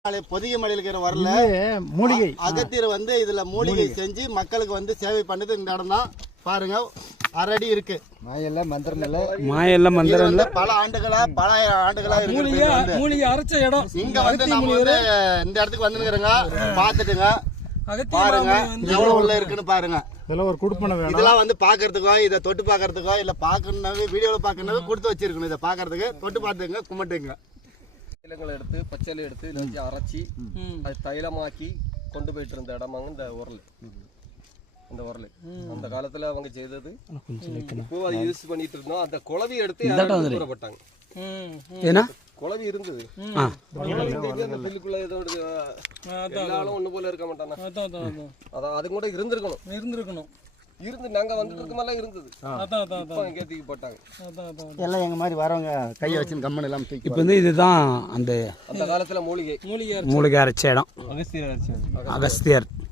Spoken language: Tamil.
பொதிகை மலையில் இருக்கிற வரல மூலிகை அகத்தியர் வந்து இதுல மூலிகை செஞ்சு மக்களுக்கு வந்து சேவை பண்ணது இந்த இடம் தான் பாருங்க. அரடி இருக்கு மாயெல்லாம் மந்திரம் பல ஆண்டுகளா இருக்கு. மூலிகை அரைச்ச இடம் இங்க வந்து நம்ம வந்து இந்த இடத்துக்கு வந்துருக்கிறோங்க. பாத்துட்டுங்க பாருங்க எவ்வளவு உள்ள இருக்குன்னு பாருங்க. இதெல்லாம் ஒரு குடுப்பனை வேணும். இதெல்லாம் வந்து பாக்குறதுக்கோ இதை தொட்டு பாக்குறதுக்கோ இல்ல பாக்கணும்னாவே வீடியோல பாக்கணும்னாவே கொடுத்து வச்சிருக்கணும். இதை பாக்குறதுக்கு தொட்டு பார்த்துங்க கும்பிட்டுங்க. தைலங்களை எடுத்து பச்சையில எடுத்து இதில் வச்சு அரைச்சி அது தைலமாக்கி கொண்டு போயிட்டு இருந்த இடமாங்க இந்த உரல். இந்த உரல் அந்த காலத்துல அவங்க செய்தது. இப்போ அதை யூஸ் பண்ணிட்டு இருந்தோம். அந்த குளவி எடுத்து கூறப்பட்டாங்க. குளவி இருந்தது. பில்லுக்குள்ள எல்லாரும் ஒண்ணு போல இருக்க மாட்டானா. அதான் அது கூட இருந்திருக்கணும். இருந்து நாங்க வந்துட்டு இருக்கமெல்லாம் இருந்தது. கேத்திக்கு போட்டாங்க. எல்லாம் எங்க மாதிரி வரவங்க கையை வச்சு கம்மன் எல்லாம் தூக்கி. இப்போ வந்து இதுதான் அந்த காலத்துல மூலிகை மூலிகை அரைச்ச இடம். அகஸ்தியர்